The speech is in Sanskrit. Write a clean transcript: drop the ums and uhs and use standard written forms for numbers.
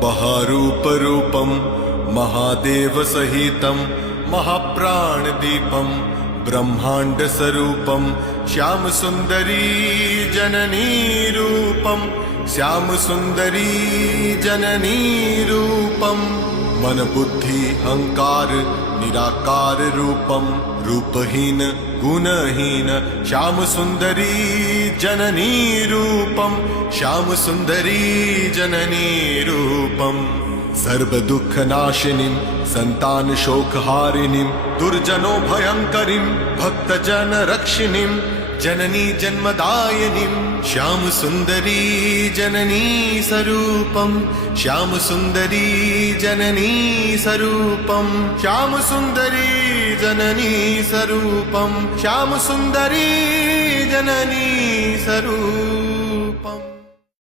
महारूपरूपं महादेवसहितं महाप्राणदीपं ब्रह्माण्डस्वरूपं श्यामसुन्दरी जननी रूपं श्यामसुन्दरी जननी रूपं मन बुद्धि अहंकार निराकार रूपं रूपहीन गुणहीन श्यामसुन्दरी जननी रूपं श्यामसुन्दरी जननी रूपं सर्वदुःखनाशिनीं सन्तानशोकहारिणीं दुर्जनो भयङ्करीं भक्तजनरक्षिणीं जननी जन्मदायिनीं श्यामसुन्दरी जननी स्वरूपं श्यामसुन्दरी जननी स्वरूपं श्यामसुन्दरी जननी स्वरूपं श्यामसुन्दरी जननी स्वरूपम्।